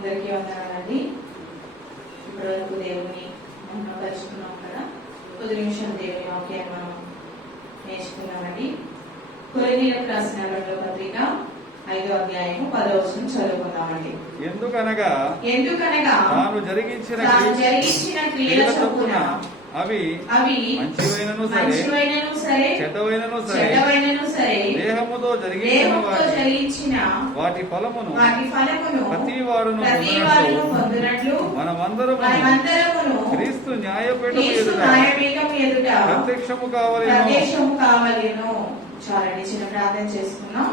అందరికీ వందనాలండి. ఇప్పటివరకు దేవుని మనం కలుసుకున్నాం కదా. కొద్ది నిమిషం దేవుని వాక్యాన్ని మనం నేర్చుకున్నామండి. కొరింథీయులకు రాసిన రెండవ పత్రిక 5వ అధ్యాయము 10వ వచనం చదువుకుందామండి. ఎందుకనగా తాను జరిగించిన క్రియల చొప్పున అవి మంచివైనను సరే చెడ్డవైనను సరే దేహముతో జరిగించిన వాటి ఫలమును ప్రతి వాడును పొందినట్లు మనమందరమును క్రీస్తు న్యాయపీఠము ఎదుట ప్రత్యక్షము కావలెను. చాలండి, చిన్న ప్రార్థన చేసుకున్నాం.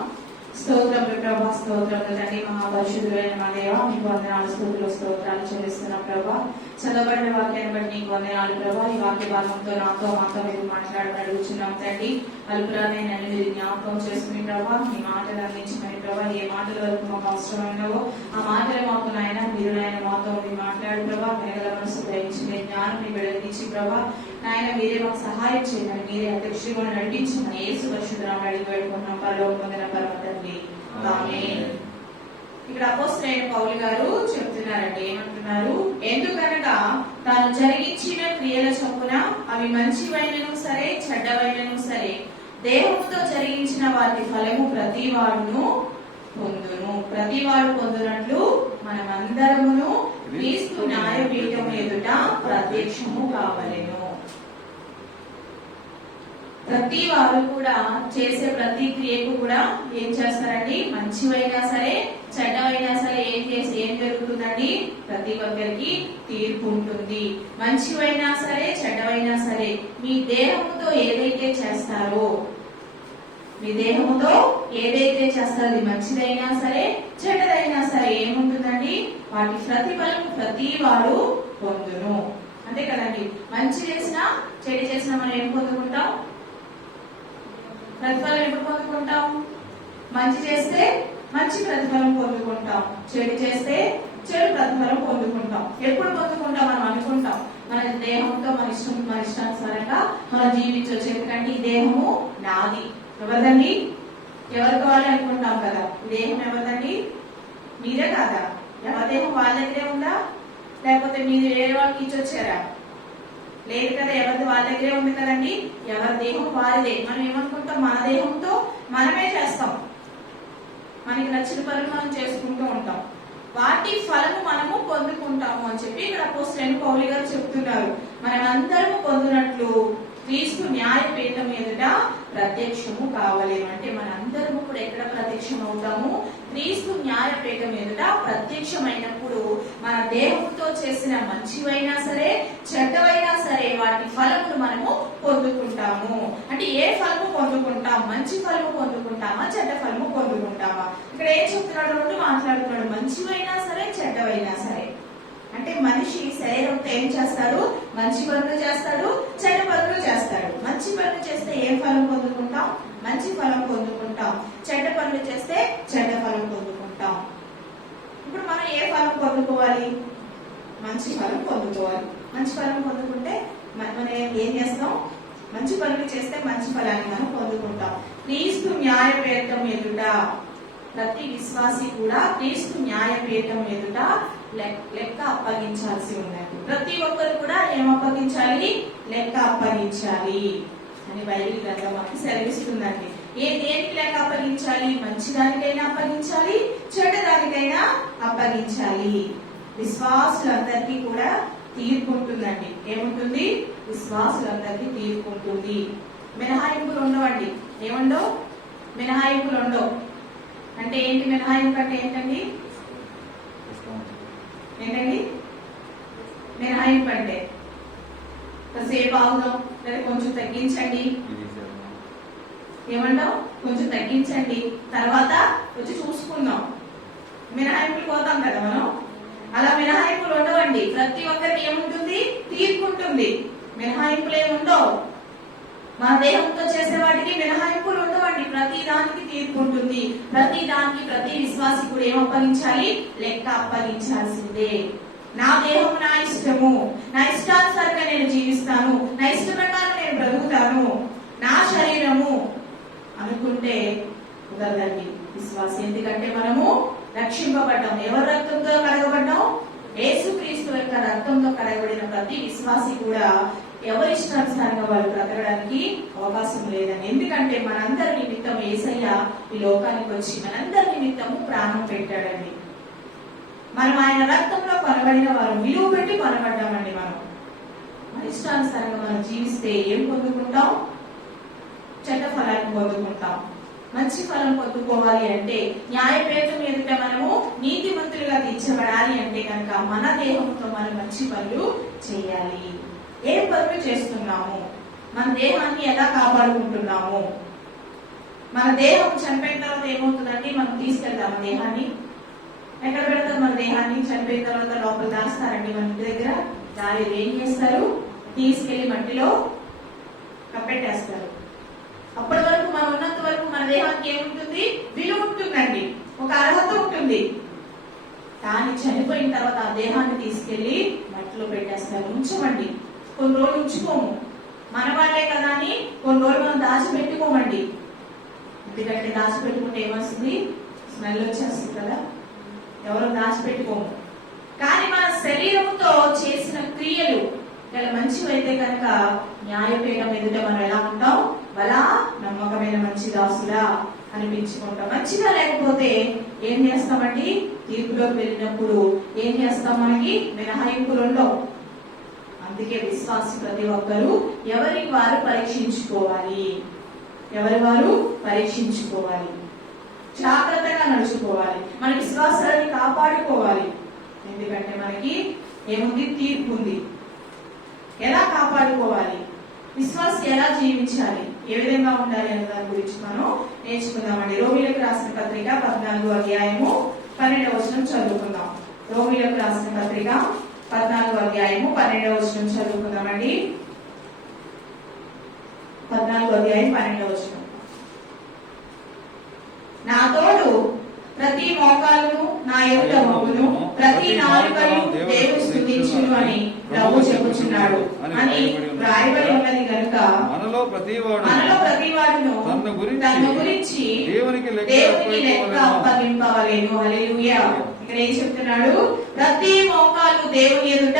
స్తోత్రములు ప్రభా, స్తోత్రములు తండ్రి, మహాపరిశుద్ధులైన మా దేవా, మీకు వందనాలు, స్తుతులు, స్తోత్రాలు చెల్లిస్తున్నా ప్రభా. చదవబడిన వాక్యాన్ని బట్టి నీకు వందనాలు ప్రభా. ఈ వాక్య భాగంతో నాతో మాతో మీరు మాట్లాడమని అడుగుతున్నాం తండ్రి. అల్పురాన్ని నన్ను మీరు జ్ఞాపకం చేసుకుని ప్రభా, మీ మాటలు అందించమని ప్రభా. ఏ మాటల వరకు మాకు అవసరమైనవో ఆ మాటలు మాకు నాయన మీరు నాయన మాతో మీరు మాట్లాడు ప్రభా. మెరగల మనసు గ్రహించి మీ జ్ఞానం మీ బిడ్డకిచ్చి ప్రభా నాయన మీరే మాకు సహాయం చేయమని, మీరే అధ్యక్షుడు నడిపించమని యేసు పరిశుద్ధనామములో అడిగి వేడుకుంటున్నాం పరలోకమందున పరమ తండ్రి, ఆమేన్. ఇక్కడ అపోస్తలుడైన పౌలు గారు చెప్తున్నారండి, ఏమంటున్నారు? ఎందుకనగా తాను జరిగించిన క్రియల చొప్పున అవి మంచివైనను సరే చెడ్డవైనను సరే దేవునితో జరిగించిన వాటి ఫలము ప్రతి వాడును పొందును. ప్రతి వాడు పొందునట్లు మనమందరమును క్రీస్తు న్యాయపీఠము ఎదుట ప్రత్యక్షము కావలెను. ప్రతి వారు కూడా చేసే ప్రతి క్రియకు కూడా ఏం చేస్తారండి? మంచివైనా సరే చెడ్డవైనా సరే ఏం జరుగుతుందండి? ప్రతి ఒక్కరికి తీర్పు ఉంటుంది. మంచివైనా సరే చెడ్డవైనా సరే మీ దేహముతో ఏదైతే చేస్తారో, మీ దేహముతో ఏదైతే చేస్తారో అది మంచిదైనా సరే చెడ్డదైనా సరే ఏముంటుందండి? వాటి ప్రతిఫలం ప్రతి వాడు పొందును. అంతే కదండి. మంచి చేసినా చెడు చేసినా మనం ఏం పొందుకుంటాం? ప్రతిఫలం ఎప్పుడు పొందుకుంటాం? మంచి చేస్తే మంచి ప్రతిఫలం పొందుకుంటాం, చెడు చేస్తే చెడు ప్రతిఫలం పొందుకుంటాం. ఎప్పుడు పొందుకుంటాం? మనం అనుకుంటాం మన దేహంతో మన ఇష్టానుసారంగా మనం జీవించవచ్చు. ఎందుకంటే ఈ దేహము నాది. ఎవరిదండి? ఎవరికి వాళ్ళు అనుకుంటాం కదా. ఈ దేహం ఎవరిదండి? మీరే కాదా? ఎవరి దేహం వాళ్ళ దగ్గరే ఉందా? లేకపోతే మీరు వేరే వాళ్ళకి ఇచ్చొచ్చారా? లేదు కదా, ఎవరిది వాళ్ళ దగ్గరే ఉంది కదండి. ఎవరి దేహం వారిదే. మనం ఏమనుకుంటాం? మన దేహంతో మనమే చేస్తాం, మనకి నచ్చిన పనులు మనం చేసుకుంటూ ఉంటాం. వాటి ఫలము మనము పొందుకుంటాము అని చెప్పి ఇక్కడ అపోస్తలుడైన పౌలు గారు చెప్తున్నారు. మనమందరము పొందినట్లు క్రీస్తు న్యాయపీఠం ఎదుట ప్రత్యక్షము కావలేము. అంటే మనందరము కూడా ఎక్కడ ప్రత్యక్షం అవుతాము? క్రీస్తు న్యాయపీఠం ఎదుట ప్రత్యక్షమైనప్పుడు మన దేహంతో చేసిన మంచివైనా సరే చెడ్డవైనా సరే వాటి ఫలమును మనము పొందుకుంటాము. అంటే ఏ ఫలము పొందుకుంటాం? మంచి ఫలము పొందుకుంటామా చెడ్డ ఫలము పొందుకుంటామా? ఇక్కడ ఏం చెప్తున్నాడు? రెండు మాట్లాడుతున్నాడు. మంచివైనా సరే చెడ్డవైనా సరే. అంటే మనిషి శరీరంతో ఏం చేస్తాడు? మంచి పనులు చేస్తాడు, చెడ్డ పనులు చేస్తాడు. మంచి పనులు చేస్తే ఏం ఫలం పొందుకుంటాం? మంచి ఫలం పొందుకుంటాం. చెడ్డ పనులు చేస్తే చెడ్డ ఫలం పొందుకుంటాం. ఇప్పుడు మనం ఏ ఫలం పొందుకోవాలి? మంచి ఫలం పొందుకోవాలి. మంచి ఫలం పొందుకుంటే మనం ఏం చేస్తాం? మంచి పనులు చేస్తే మంచి ఫలాన్ని మనం పొందుకుంటాం. క్రీస్తు న్యాయపీఠం ఎదుట ప్రతి విశ్వాసి కూడా క్రీస్తు న్యాయపీఠం ఎదుట లెక్క అప్పగించాల్సి ఉన్నది. ప్రతి ఒక్కరు కూడా ఏం అప్పగించాలి? లెక్క అప్పగించాలి అని బైబిల్ గ్రంథం మనకి సెలవిస్తుందండి. దేనికి లెక్క అప్పగించాలి? మంచి దానికైనా అప్పగించాలి, చెడ్డ దానికైనా అప్పగించాలి. విశ్వాసులందరికీ కూడా తీర్పు ఉంటుందండి. ఏముంటుంది? విశ్వాసులందరికీ తీర్పు ఉంటుంది. మినహాయింపులు ఉండవండి. ఏముండవు? మినహాయింపులు ఉండవు. అంటే ఏంటి? మినహాయింపు అంటే ఏంటండి? మినహాయింపు అంటే కాసేపు ఆగుదాం, లేదా కొంచెం తగ్గించండి. ఏమంటావు? కొంచెం తగ్గించండి, తర్వాత వచ్చి చూసుకుందాం. మినహాయింపులు పోతాం కదా మనం. అలా మినహాయింపులు ఉండవండి. ప్రతి ఒక్కరికి ఏముంటుంది? తీర్పు ఉంటుంది. మినహాయింపులు ఏముండవు. మన దేహంతో చేసే వాటికి మినహాయింపులు ఉండవండి. ప్రతి దానికి తీర్పు ఉంటుంది. ప్రతి దానికి ప్రతి విశ్వాసి కూడా ఏం అప్పగించాలి? లెక్క అప్పగించాల్సిందే. నా దేహం నా ఇష్టము, నా ఇష్టానుసారంగా నేను జీవిస్తాను, నా ఇష్ట ప్రకారం నేను బ్రతుకుతాను, నా శరీరము అనుకుంటే కుదరదండి విశ్వాసం. ఎందుకంటే మనము రక్షింపబడ్డాం. ఎవరి రక్తంతో కడగబడ్డాం? యేసుక్రీస్తు యొక్క రక్తంతో కడగబడిన ప్రతి విశ్వాసి కూడా ఎవరి ఇష్టానుసారంగా వాళ్ళు బ్రతకడానికి అవకాశం లేదని. ఎందుకంటే మనందరి నిమిత్తం యేసయ్య ఈ లోకానికి వచ్చి మనందరి నిమిత్తము ప్రాణం పెట్టాడండి. మనం ఆయన రక్తంలో కొనబడిన వారు, విలువ పెట్టి కొనబడ్డామండి. మన ఇష్టానుసారంగా మనం జీవిస్తే ఏం పొందుకుంటాం? చెడ్డ ఫలాన్ని పొందుకుంటాం. మంచి ఫలం పొందుకోవాలి అంటే, న్యాయపీఠం ఎదుట మనము నీతిమంతులుగా తీర్చబడాలి అంటే కనుక మన దేహంతో మనం మంచి పనులు చేయాలి. ఏం పనులు చేస్తున్నాము? మన దేహాన్ని ఎలా కాపాడుకుంటున్నాము? మన దేహం చనిపోయిన తర్వాత ఏమవుతుందండి? మనం తీసుకెళ్తాం మన దేహాన్ని. ఎక్కడ పెడతారు మన దేహాన్ని? చనిపోయిన తర్వాత లోపల దాస్తారండి. మన ఇంటి దగ్గర దాని ఏం చేస్తారు? తీసుకెళ్లి మట్టిలో కప్పెట్టేస్తారు. అప్పటి వరకు మనం ఉన్నంత వరకు మన దేహానికి ఏముంటుంది? విలువ ఉంటుందండి, ఒక అర్హత ఉంటుంది. కానీ చనిపోయిన తర్వాత ఆ దేహాన్ని తీసుకెళ్లి మట్టిలో పెట్టేస్తారు. ఉంచమండి, కొన్ని రోజులు ఉంచుకోము. మన వాళ్ళే కదా అని కొన్ని రోజులు మనం దాచిపెట్టుకోమండి. ఎందుకంటే దాచిపెట్టుకుంటే ఏమొస్తుంది? స్మెల్ వచ్చేస్తుంది కదా. ఎవరు దాచిపెట్టుకోము. కానీ మన శరీరంతో చేసిన క్రియలు ఇలా మంచివైతే కనుక న్యాయపీఠం ఎదుట మనం ఎలా ఉంటాం? బలా నమ్మకమైన మంచి దాసులా అనిపించుకుంటాం. మంచిగా లేకపోతే ఏం చేస్తామండి? తీర్పులోకి వెళ్ళినప్పుడు ఏం చేస్తాం? మనకి మినహాయింపులు ఉండవు. అందుకే విశ్వాసి ప్రతి ఒక్కరూ ఎవరికి వారు పరీక్షించుకోవాలి. ఎవరి వారు పరీక్షించుకోవాలి. జాగ్రత్తగా నడుచుకోవాలి. మన విశ్వాసాన్ని కాపాడుకోవాలి. ఎందుకంటే మనకి ఏముంది? తీర్పు ఉంది. ఎలా కాపాడుకోవాలి? విశ్వాసి ఎలా జీవించాలి? ఏ విధంగా ఉండాలి అనే దాని గురించి మనం నేర్చుకుందామండి. రోమీయులకు రాసిన పత్రిక 14వ అధ్యాయము 12వ వచనం చదువుకుందాం. రోమీయులకు రాసిన పత్రిక 14వ అధ్యాయము 12వ వచనం చదువుకుందామండి. 14వ అధ్యాయం 12వ వచనం. నా తోడు ప్రతి మోకాలును నా ఎదుట మోగును, ప్రతి నాలుకను దేవుడు స్తుతించును అని ప్రభువు చెప్పుచున్నాడు అని రాయబడి ఉన్నది కనుక మనలో ప్రతివాడును తన గురించి దేవునికి లెక్క అప్పగింపవలెను. హల్లెలూయా. ఇక్కడ ఏం చెప్తున్నాడు? ప్రతి మోకాలు దేవుని ఎదుట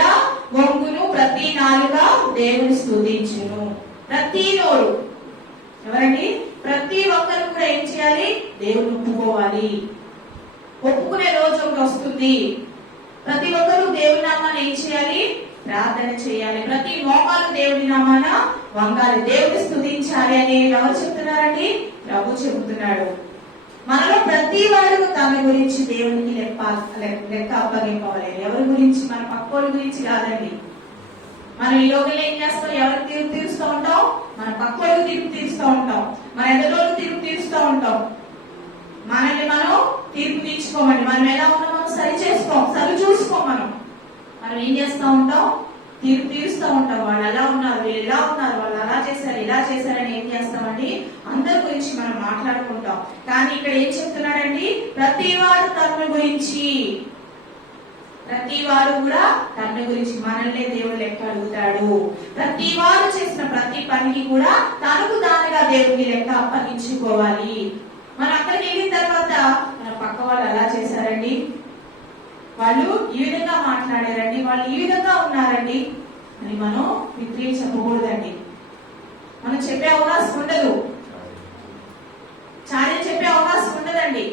వంగును, ప్రతి నాలుక దేవుని స్తుతించును. ప్రతి నోరు ఎవరండి? ప్రతి ఒక్కరు కూడా ఏం చేయాలి? దేవుని ఒప్పుకోవాలి. ఒప్పుకునే రోజు ఒకటి వస్తుంది. ప్రతి ఒక్కరు దేవుని నామాన్ని ఏం చేయాలి? ప్రార్థన చేయాలి. ప్రతి మోకాలు దేవుని నామాన వంగాలి, దేవుని స్తుతించాలి అని ఎవరు చెప్తున్నారండి? ప్రభు చెబుతున్నాడు. మనలో ప్రతి వాడు తన గురించి దేవునికి లెక్క అప్పగింపవాలి. ఎవరి గురించి? మన పక్కోడి గురించి కాదండి. మనం ఈ లోకంలో ఏం చేస్తాం? ఎవరికి తీర్పు తీరుస్తూ ఉంటాం? మన పక్కోడికి తీర్పు తీరుస్తూ ఉంటాం. మన ఎదురోళ్ళకి తీర్పు తీరుస్తూ ఉంటాం. మనల్ని మనం తీర్పు తీర్చుకోమండి. మనం ఎలా ఉన్నామో సరి చేసుకోం, సరి చూసుకోం. మనం ఏం చేస్తూ ఉంటాం? తీర్పు తీరుస్తూ ఉంటాం. వాళ్ళు ఎలా ఉన్నారు, వీళ్ళు ఎలా ఉన్నారు, వాళ్ళు అలా చేశారు, ఇలా చేశారని ఏం చేస్తామండి? అందరి గురించి మనం మాట్లాడుకుంటాం. కానీ ఇక్కడ ఏం చెప్తున్నాడండి? ప్రతి వాడు తన గురించి, ప్రతి వాడు కూడా తన గురించి మనల్నే దేవుడు లెక్క అడుగుతాడు. ప్రతి వాడు చేసిన ప్రతి పనికి కూడా తనకు తానుగా దేవుడికి లెక్క అప్పగించుకోవాలి. మనం అక్కడికి వెళ్ళిన తర్వాత మన పక్క వాళ్ళు అలా చేశారండి, వాళ్ళు ఈ విధంగా మాట్లాడారండి, వాళ్ళు ఈ విధంగా ఉన్నారండి అని మనం మిత్రులు చెప్పకూడదండి. మనం చెప్పే అవకాశం ఉండదు. చాడీ చెప్పే అవకాశం ఉండదండి.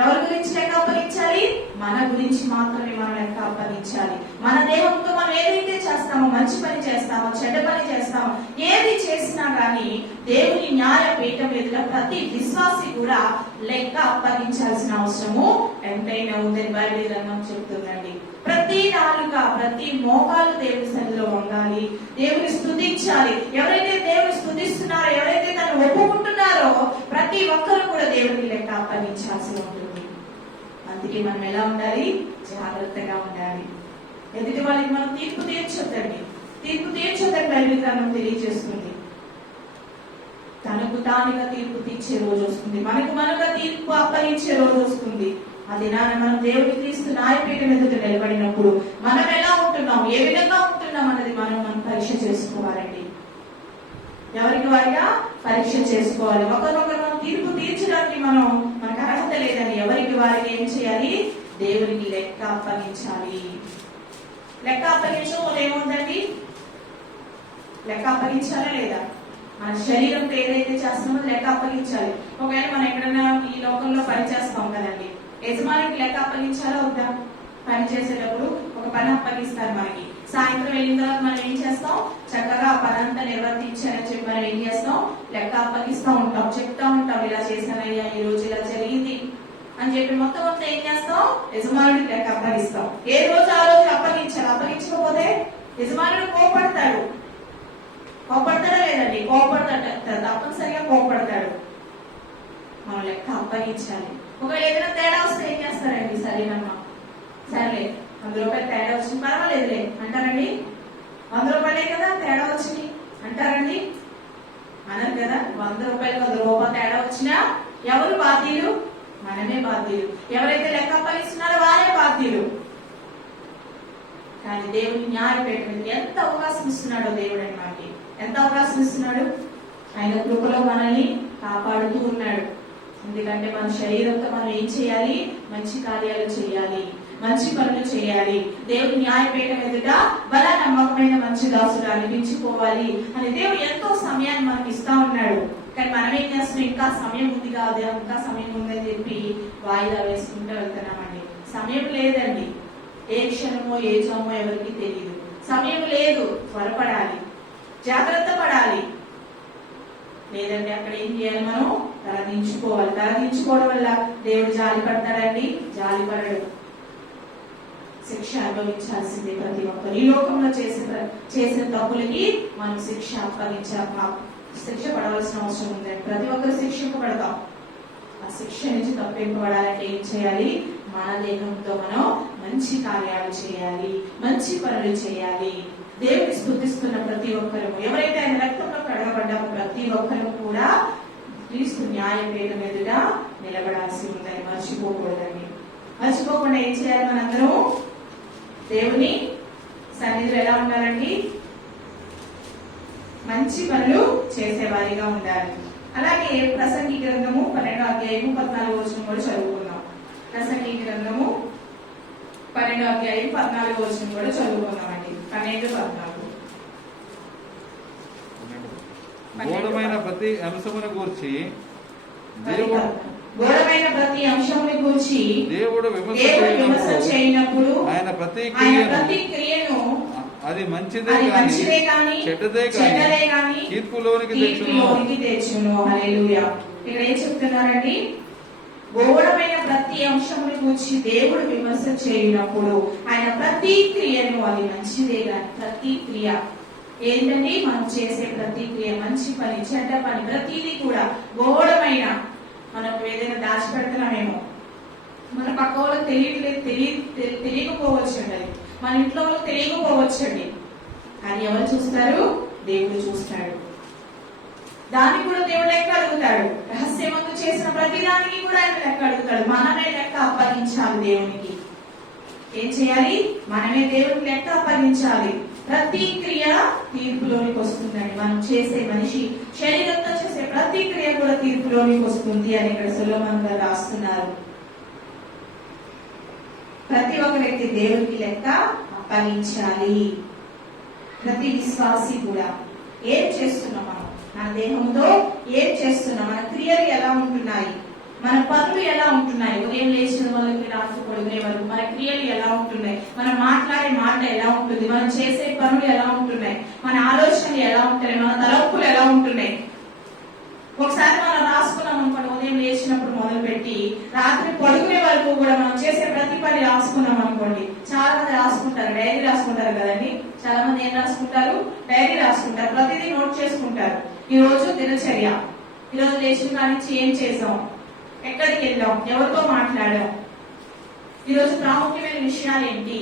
ఎవరి గురించి లెక్క అప్పగించాలి? మన గురించి మాత్రమే మనం లెక్క అప్పగించాలి. మన దేహంతో మనం ఏదైతే చేస్తామో, మంచి పని చేస్తామో, చెడ్డ పని చేస్తామో, ఏది చేసినా గానీ దేవుని న్యాయ పీఠం ఎదుట ప్రతి విశ్వాసి కూడా లెక్క అప్పగించాల్సిన అవసరము ఎంతైనా ఉందని బైబిల్ గ్రంథం చెప్తుందండి. ప్రతి నాలుక, ప్రతి మోకాలు దేవుని సన్నిధిలో ఉండాలి, దేవుని స్తుతించాలి. ఎవరైతే దేవుని స్తుతిస్తున్నారో, ఎవరైతే తను ఒప్పుకుంటున్నారో ప్రతి ఒక్కరు కూడా దేవునికి లెక్క అప్పగించాల్సి ఉంటుంది. అందుకే మనం ఎలా ఉండాలి? జాగ్రత్తగా ఉండాలి. ఎదుటి వాళ్ళకి మనం తీర్పు తీర్చొద్దండి. తీర్పు తీర్చొద్దని బైబిల్ గ్రంథం తెలియజేస్తుంది. తనకు తానుగా తీర్పు తీర్చే రోజు వస్తుంది. మనగా తీర్పు అప్పగించే రోజు వస్తుంది. అది మనం దేవుడికి తీస్తూ న్యాయపీఠం ఎదుట నిలబడినప్పుడు మనం ఎలా ఉంటున్నాం, ఏ విధంగా ఉంటున్నాం అన్నది మనం పరీక్ష చేసుకోవాలండి. ఎవరికి వారిగా పరీక్ష చేసుకోవాలి. ఒకరినొకరు మనం తీర్పు తీర్చడానికి మనకు అర్హత కొరత లేదని ఎవరికి వారికి ఏం చేయాలి? దేవునికి లెక్క అప్పగించాలి. లెక్క అప్పగించకపోతే ఏముందండి? లెక్క అప్పగించాలా లేదా? మన శరీరంతో ఏదైతే చేస్తామో లెక్క అప్పగించాలి. ఒకవేళ మనం ఎక్కడైనా ఈ లోకంలో పని చేస్తాం కదండి, యజమానికి లెక్క అప్పగించాలా వద్దా? పని చేసేటప్పుడు ఒక పని అప్పగిస్తారు మనకి. సాయంత్రం వెళ్ళిన తర్వాత మనం ఏం చేస్తాం? చక్కగా ఆ పని అంతా నిర్వర్తించారని చెప్పి మనం ఏం చేస్తాం? లెక్క అప్పగిస్తూ ఉంటాం, చెప్తా ఉంటాం, ఇలా చేశానయ్యా, ఈ రోజు ఇలా జరిగింది అని చెప్పి మొత్తం అంతా ఏం చేస్తాం? యజమానుడికి లెక్క అప్పగిస్తాం. ఏ రోజు ఆ రోజు అప్పగించాలి. అప్పగించకపోతే యజమానుడు కోపడతాడు. కోపడతాడా లేదండి? కోపడతాడు, తప్పనిసరిగా కోపడతాడు. మనం లెక్క అప్పగించాలి. ఒకవేళ ఏదైనా తేడా వస్తే ఏం చేస్తారండి? సరేనమ్మా, సరేలే, 100 రూపాయలు తేడా వచ్చింది, పర్వాలేదులే అంటారండి? 100 రూపాయలే కదా తేడా వచ్చింది అంటారండి? అన్నారు కదా. 100 రూపాయలు 100 రూపాయలు తేడా వచ్చినా ఎవరు బాధ్యులు? మనమే బాధ్యులు. ఎవరైతే లెక్క అప్పగిస్తున్నారో వారే బాధ్యులు. కానీ దేవుని న్యాయపీఠం ఎంత అవకాశం ఇస్తున్నాడో దేవుడు అని మనకి ఎంత అవకాశం ఇస్తున్నాడు? ఆయన కృపలో మనల్ని కాపాడుతూ ఉన్నాడు. ఎందుకంటే మన శరీరంతో మనం ఏం చేయాలి? మంచి కార్యాలు చేయాలి, మంచి పనులు చేయాలి. దేవుని న్యాయపీఠం ఎదుట బల నమ్మకమైన మంచి దాసుడు అనిపించుకోవాలి అని దేవుడు ఎంతో సమయాన్ని మనకి ఇస్తా ఉన్నాడు. కానీ మనం ఏం చేస్తున్నాం? ఇంకా సమయం ఉంది కాదు, ఇంకా సమయం ఉందని చెప్పి వాయిదా వేసుకుంటూ వెళ్తున్నామండి. సమయం లేదండి. ఏ క్షణమో ఏ క్షణమో ఎవరికి తెలియదు. సమయం లేదు, త్వరపడాలి, జాగ్రత్త పడాలి. లేదంటే అక్కడ ఏం చేయాలి? మనం తలదించుకోవాలి. తలదించుకోవడం వల్ల దేవుడు జాలి పడతాడండి? జాలి పడడు. శిక్ష అనుభవించాల్సిందే ప్రతి ఒక్కరు. ఈ లోకంలో చేసిన తప్పులకి మనం శిక్ష పడవలసిన అవసరం ఉందండి. ప్రతి ఒక్కరు శిక్షింపబడతాం. ఆ శిక్ష నుంచి తప్పింపబడాలంటే ఏం చేయాలి? మన దేహంతో మనం మంచి కార్యాలు చేయాలి, మంచి పనులు చేయాలి. దేవుని స్తుతిస్తున్న ప్రతి ఒక్కరు, ఎవరైతే ఆయన రక్తంలో కడగబడ్డామో ప్రతి ఒక్కరు కూడా క్రీస్తు న్యాయపీఠం ఎదుట నిలబడాల్సి ఉందని మర్చిపోకూడదండి. మర్చిపోకుండా ఏం చేయాలి? మనందరం దేవుని సన్నిధిలో ఎలా ఉండాలండి? మంచి పనులు చేసేవారిగా ఉండాలి. అలాగే ప్రసంగి గ్రంథము 12వ అధ్యాయము 14వ వచనం కూడా చదువుకుందాం. ప్రసంగి గ్రంథము 12వ అధ్యాయం 14వ వచనం కూడా చదువుకుందామండి. 12-14. ఘోరమైన ప్రతి అంశమును గూర్చి దేవుడు విమర్శ చేయనప్పుడు ఆయన ప్రతి క్రియను అది మంచిదే కానీ చెడ్డదే కానీ తీర్పులోనికి తెచ్చును. హల్లెలూయా. ఇక్కడ ఏం చెప్తున్నారండి? ఘోరమైన ప్రతి అంశముని గురించి దేవుడు విమర్శ చేయనప్పుడు ఆయన ప్రతి క్రియను, అది మంచిదే కానీ, ప్రతి క్రియ ఏంటండి? మనం చేసే ప్రతి క్రియ, మంచి పని, చెడ్డ పని, ప్రతిదీ కూడా ఘోరమైన, మనం ఏదైనా దాచిపెడుతున్నామేమో, మన పక్క వాళ్ళకి తెలియకపోవచ్చు అండి, మన ఇంట్లో వాళ్ళకి తెలియకపోవచ్చు అండి. కానీ ఎవరు చూస్తారు? దేవుడు చూస్తాడు. దాన్ని కూడా దేవుడు లెక్క అడుగుతాడు. రహస్యమందు చేసిన ప్రతి దానికి కూడా ఆయన లెక్క అడుగుతాడు. మనమే లెక్క అప్పగించాలి దేవునికి. ఏం చేయాలి? మనమే దేవునికి లెక్క అప్పగించాలి. ప్రతి క్రియ తీర్పులోనికి వస్తుందండి. మనం చేసే మనిషి శరీరంతో చేసే ప్రతి క్రియ కూడా తీర్పులోనికి వస్తుంది అని ఇక్కడ సొలొమోను గారు రాస్తున్నారు. ప్రతి ఒక్క వ్యక్తి దేవునికి లెక్క అప్పగించాలి. ప్రతి విశ్వాసి కూడా ఏం చేస్తున్నాం? మనం మన దేహంతో ఏం చేస్తున్నాం? మన క్రియలు ఎలా ఉంటున్నాయి? మన పనులు ఎలా ఉంటున్నాయి? ఉదయం లేచిన వాళ్ళకి రాత్రి పడుకునే వరకు మన క్రియలు ఎలా ఉంటున్నాయి? మనం మాట్లాడే మాట ఎలా ఉంటుంది? మనం చేసే పనులు ఎలా ఉంటున్నాయి? మన ఆలోచనలు ఎలా ఉంటున్నాయి? మన తలంపులు ఎలా ఉంటున్నాయి? ఒకసారి మనం రాసుకున్నాం అనుకోండి, ఉదయం లేచినప్పుడు మొదలు పెట్టి రాత్రి పడుకునే వరకు కూడా మనం చేసే ప్రతి పని రాసుకున్నాం అనుకోండి. చాలా మంది రాసుకుంటారు, డైరీ రాసుకుంటారు కదండి. చాలా మంది ఏం రాసుకుంటారు? డైరీ రాసుకుంటారు. ప్రతిదీ నోట్ చేసుకుంటారు. ఈ రోజు దినచర్య, ఈ రోజు లేచిన కానించి ఏం చేసాం, ఎక్కడికి వెళ్ళాం, ఎవరితో మాట్లాడాం, ఈ రోజు ప్రాముఖ్యమైన విషయాలు ఏంటి,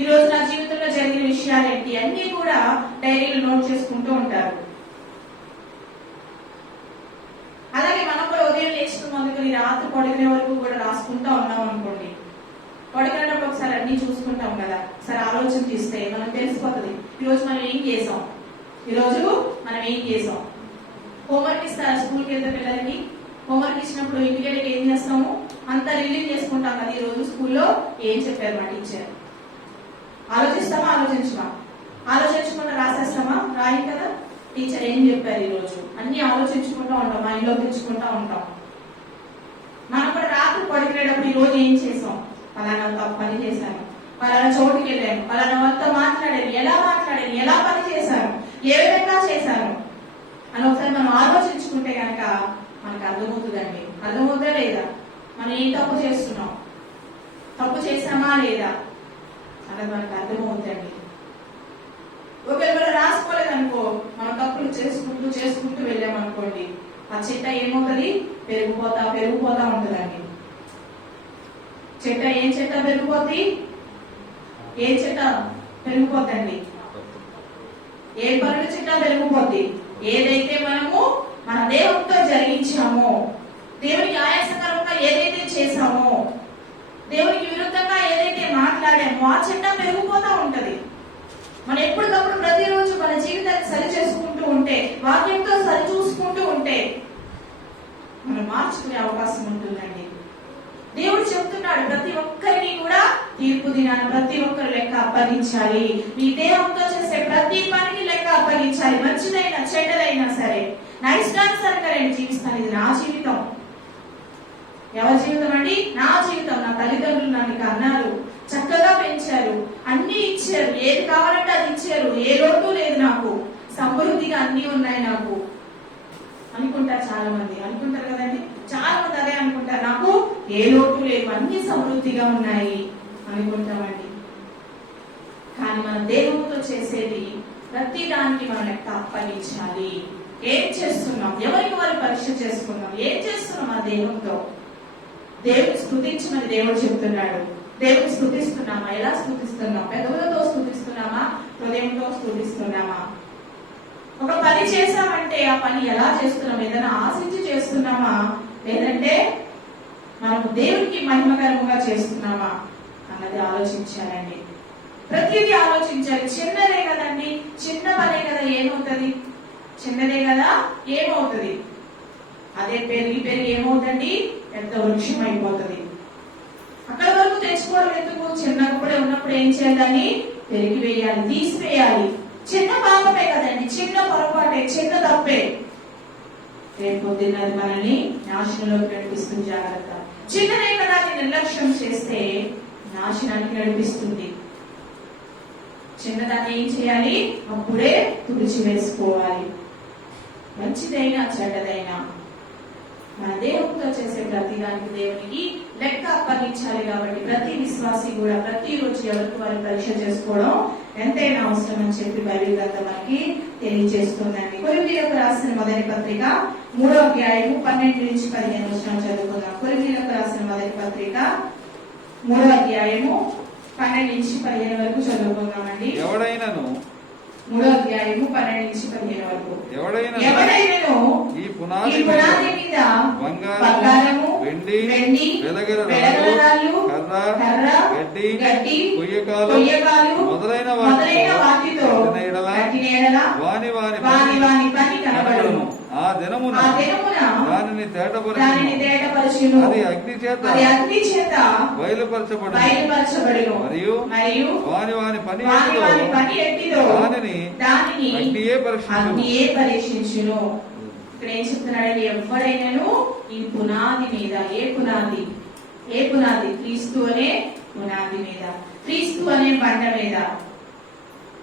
ఈ రోజు నా జీవితంలో జరిగిన విషయాలు ఏంటి, అన్ని కూడా డైరీలో నోట్ చేసుకుంటూ ఉంటారు. అలాగే మనం కూడా ఉదయం లేచిన మొదలుకొని రాత్రి పడుకునే వరకు కూడా రాసుకుంటా ఉన్నాం అనుకోండి. పడుకునేటప్పుడు ఒకసారి అన్ని చూసుకుంటాం కదా, సరే ఆలోచన తీస్తే మనకు తెలిసిపోతుంది ఈరోజు మనం ఏం చేసాం, ఈరోజు మనం ఏం చేసాం. హోంవర్క్ ఇస్తారు స్కూల్కి వెళ్తే పిల్లలకి. హోంవర్క్ ఇచ్చినప్పుడు ఇంటికి వెళ్ళి ఏం చేస్తాము? అంత రిలీజ్ చేసుకుంటాం కదా. ఈ రోజు స్కూల్లో ఏం చెప్పారు మా టీచర్? ఆలోచిస్తామా? ఆలోచించకుండా రాసేస్తామా? రాయి కదా. టీచర్ ఏం చెప్పారు ఈ రోజు అన్ని ఆలోచించుకుంటూ ఉంటాం, మైండ్ లో తెచ్చుకుంటూ ఉంటాం. మనం కూడా రాత్రి పడుకునేటప్పుడు ఈ రోజు ఏం చేసాం, పలానా పని చేశాను, పలానా చోటుకి వెళ్ళాను, పలానా వాళ్ళతో మాట్లాడాను, ఎలా పని చేశాను, ఏ విధంగా చేశాను అని ఒకసారి మనం ఆలోచించుకుంటే కనుక మనకు అర్థమవుతుందండి. అర్థమవుతుందా లేదా? మనం ఏం తప్పు చేస్తున్నాం, తప్పు చేశామా లేదా అన్నది మనకు అర్థమవుతుందండి. ఒకవేళ రాసుకోలేదనుకో, మనం తప్పులు చేసుకుంటూ వెళ్ళామనుకోండి, ఆ చెట్ట ఏమవుతుంది? పెరిగిపోతా ఉంటుందండి. ఏం చెట్ట పెరిగిపోద్ది? ఏ చెట్ట పెరిగిపోద్దండి? ఏ పనుల చెట్ట పెరిగిపోద్ది? ఏదైతే మనము మన దేవునితో జరిగించామో, దేవునికి ఆయాసకరంగా ఏదైతే చేశామో, దేవునికి విరుద్ధంగా ఏదైతే మాట్లాడామో ఆ చెట్ట పెరిగిపోతా ఉంటది. మనం ఎప్పటికప్పుడు ప్రతిరోజు మన జీవితాన్ని సరి చేసుకుంటూ ఉంటే, వాక్యంతో సరి చూసుకుంటూ ఉంటే మనం మార్చుకునే అవకాశం ఉంటుందండి. దేవుడు చెప్తున్నాడు, ప్రతి ఒక్కరికి కూడా తీర్పు దినాన్ని ప్రతి ఒక్కరు లెక్క అప్పగించాలి. మీ దేహంతో చేసే ప్రతి పనికి లెక్క అప్పగించాలి. మంచిదైనా చెడ్డదైనా సరే నా ఇష్టానుసారంగా నేను జీవిస్తాను. ఇది నా జీవితం. ఎవరి జీవితం అండి? నా జీవితం. నా తల్లిదండ్రులు నన్ను కన్నారు, చక్కగా పెంచారు, అన్ని ఇచ్చారు, ఏది కావాలంటే అది ఇచ్చారు, ఏ లోటు లేదు, నాకు సమృద్ధిగా అన్ని ఉన్నాయి నాకు అనుకుంటారు. చాలా మంది అనుకుంటారు కదండి, చాలా మంది అదే అనుకుంటారు, నాకు ఏ లోటు లేదు, అన్ని సమృద్ధిగా ఉన్నాయి అనుకుంటామండి. కానీ మన దేవునితో చేసేది ప్రతి దానికి మనం లెక్క అప్పగించాలి. ఏం చేస్తున్నాం, ఎవరికి వారు పరీక్ష చేసుకున్నాం, ఏం చేస్తున్నాం ఆ దేవునితో? దేవుని స్తుతించమని దేవుడు చెప్తున్నాడు. దేవుని స్తుతిస్తున్నామా? ఎలా స్తుతిస్తున్నాం? పెదవులతో స్తుతిస్తున్నామా? హృదయంతో స్తుతిస్తున్నామా? ఒక పని చేశామంటే ఆ పని ఎలా చేస్తున్నాం? ఏదైనా ఆశించి చేస్తున్నామా, లేదంటే మనము దేవునికి మహిమకరముగా చేస్తున్నామా అన్నది ఆలోచించాలండి. ప్రతిదీ ఆలోచించాలి. చిన్నదే కదండి, చిన్న పనే కదా, ఏమవుతుంది? చిన్నదే కదా, ఏమవుతుంది? అదే పెరిగి ఏమవుతుంది? పెద్ద వృక్షం అయిపోతుంది. అక్కడ వరకు తెచ్చుకోవడం ఎందుకు? చిన్నప్పుడే ఉన్నప్పుడు ఏం చేయాలని? పెరిగి వేయాలి, తీసివేయాలి. చిన్న పాపమే కదండి, చిన్న పొరపాటే, చిన్న తప్పే, రేపు పొద్దున్న అది మనల్ని నాశనంలోకి నడిపిస్తుంది. జాగ్రత్త. చిన్నదే కదా నిర్లక్ష్యం చేస్తే నాశనానికి నడిపిస్తుంది. చిన్నదాన్ని ఏం చేయాలి? అప్పుడే తుడిచి వేసుకోవాలి. మంచిదైనా చెడ్డదైనా మన దేవునితో చేసే ప్రతి దానికి దేవునికి లెక్క అప్పగించాలి. కాబట్టి ప్రతి విశ్వాసి కూడా ప్రతిరోజు ఎవరికి వారు పరీక్ష చేసుకోవడం ఎంతైనా అవసరం అని చెప్పి బైబిల్ గ్రంథం మనకి తెలియజేస్తుందండి. కొరింథీయులకు రాసిన మొదటి పత్రిక 3వ అధ్యాయము 12 నుంచి 15 వచనాలు చదువుకుందాం. కొరింథీయులకు రాసిన మొదటి పత్రిక 3వ అధ్యాయము 12 నుంచి 15 వరకు చదువుకుందామండి. ఎవడైనను 3వ అధ్యాయము 12 నుంచి 15 వరకు. ఎవడైనను ఈ పునాది మీద బంగారము, వెండి, వెలగరాళ్ళు, కర్ర, గడ్డి, కొయ్యకాలు మొదలైన వాటితో కట్టిన యెడల వాని పని కనబడును. ఆ దినమున దానిని తేటపరచును. అది అగ్ని చేత బయలుపరచబడును. మరియు వాని పని ఎట్టిదో దానిని అగ్నియే పరీక్షించును. ఇక్కడ ఏం చెప్తున్నాడండి? ఎవడైనాను ఈ పునాది మీద, ఏ పునాది? క్రీస్తు అనే పునాది మీద, క్రీస్తు అనే బండ మీద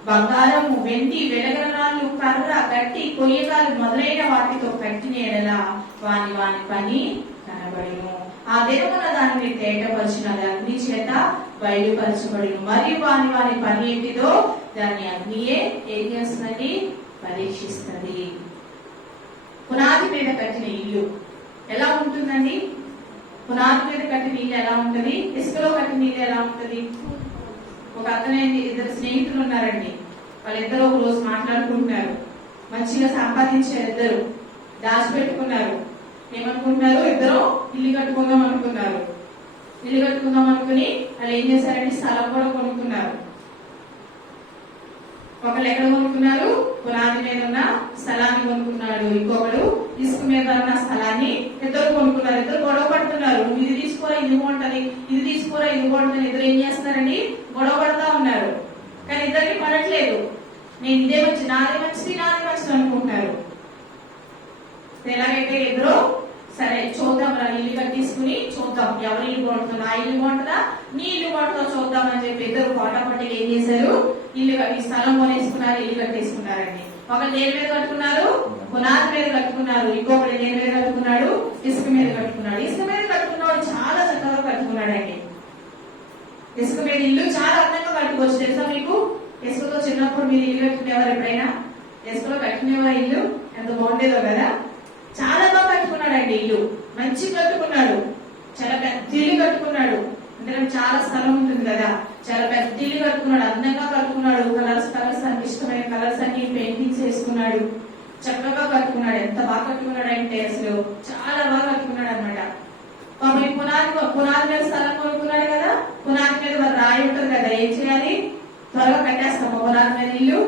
బంగారము, వెండి, వెలగరాళ్ళు, కర్ర, గట్టి, కొయ్యగాలు మొదలైన వాటితో కట్టిన యెడల వాని పని కనబడును. ఆ దినమున దానిని తేటపరచిన అగ్ని చేత బయలుపరచబడును. మరియు వాని పని ఏంటిదో దాన్ని అగ్నియే ఏం చేస్తుంది? పరీక్షిస్తుంది. పునాది మీద కట్టిన ఇల్లు ఎలా ఉంటుందండి? పునాది మీద కట్టిన ఇల్లు ఎలా ఉంటది? ఇసుకలో కట్టిన ఇల్లు ఎలా ఉంటది? ఒక అతనేంటి, ఇద్దరు స్నేహితులు ఉన్నారండి. వాళ్ళిద్దరు ఒక రోజు మాట్లాడుకుంటున్నారు. మంచిగా సంపాదించారు, ఇద్దరు దాచిపెట్టుకున్నారు. ఏమనుకుంటున్నారు? ఇద్దరు ఇల్లు కట్టుకుందాం అనుకున్నారు. ఇల్లు కట్టుకుందాం అనుకుని వాళ్ళు ఏం చేశారంటే స్థలం కూడా కొనుక్కున్నారు. ఒకళ్ళు ఎక్కడ కొనుక్కున్నారు? పునాది మీద ఉన్న స్థలాన్ని కొనుక్కున్నాడు. ఇంకొకడు ఇసుక మీద ఉన్న స్థలాన్ని ఇద్దరు కొనుక్కున్నారు, ఇద్దరు గొడవ పడుతున్నారు. నువ్వు ఇది తీసుకోరా ఇది బాగుంటది, ఇది తీసుకోరా ఇది బాగుంటది. ఇద్దరు ఏం చేస్తున్నారండి? గొడవ పడతా ఉన్నారు. కానీ ఇద్దరికి పడట్లేదు. నేను ఇదే మంచి, నాదే మంచిది అనుకుంటున్నారు. ఎలాగైతే ఇద్దరు సరే చూద్దాం రా, ఇల్లు కట్టేసుకుని చూద్దాం ఎవరి ఇల్లు బాగుంటుందో, ఆ ఇల్లు బాగుంటుందా నీ ఇల్లు బాగుంటుందో చూద్దాం అని చెప్పి ఇద్దరు పోటాపట్టిగా ఏం చేశారు? ఈ స్థలం కొనేసుకున్నారు, ఇల్లు కట్టేసుకున్నారండి. ఒకరు దేని మీద కట్టుకున్నారు? పునాది మీద కట్టుకున్నారు. ఇంకొకటి దేని మీద కట్టుకున్నాడు? ఇసుక మీద కట్టుకున్నాడు. ఇసుక మీద కట్టుకున్నాడు చాలా చక్కగా కట్టుకున్నాడండి. ఇసుక మీద ఇల్లు చాలా అందంగా కట్టుకోవచ్చు. తెలుసా మీకు? ఇసుకతో చిన్నప్పుడు మీరు ఇల్లు కట్టుకునేవారు ఎప్పుడైనా? ఇసుకలో కట్టుకునేవారు ఇల్లు ఎంత బాగుండేదో కదా. చాలా బాగా కట్టుకున్నాడండి ఇల్లు, మంచి కట్టుకున్నాడు. చాలా పెద్ద ఇల్లు కట్టుకున్నాడు. అంటే చాలా స్థలం ఉంటుంది కదా, చాలా పెద్ద ఇల్లు కట్టుకున్నాడు, అందంగా కట్టుకున్నాడు. కలర్స్ అన్ని ఇష్టమైన కలర్స్ అన్ని పెయింటింగ్స్ వేసుకున్నాడు, చక్కగా కట్టుకున్నాడు. ఎంత బాగా కట్టుకున్నాడు అంటే అసలు చాలా బాగా కట్టుకున్నాడు అనమాట. పాపం పునాది మీద స్థలం కొనుక్కున్నాడు కదా, పునాది మీద మరి రాయి ఉంటుంది కదా, ఏం చేయాలి? త్వరగా కట్టేస్తాము పునాది మీద ఇల్లు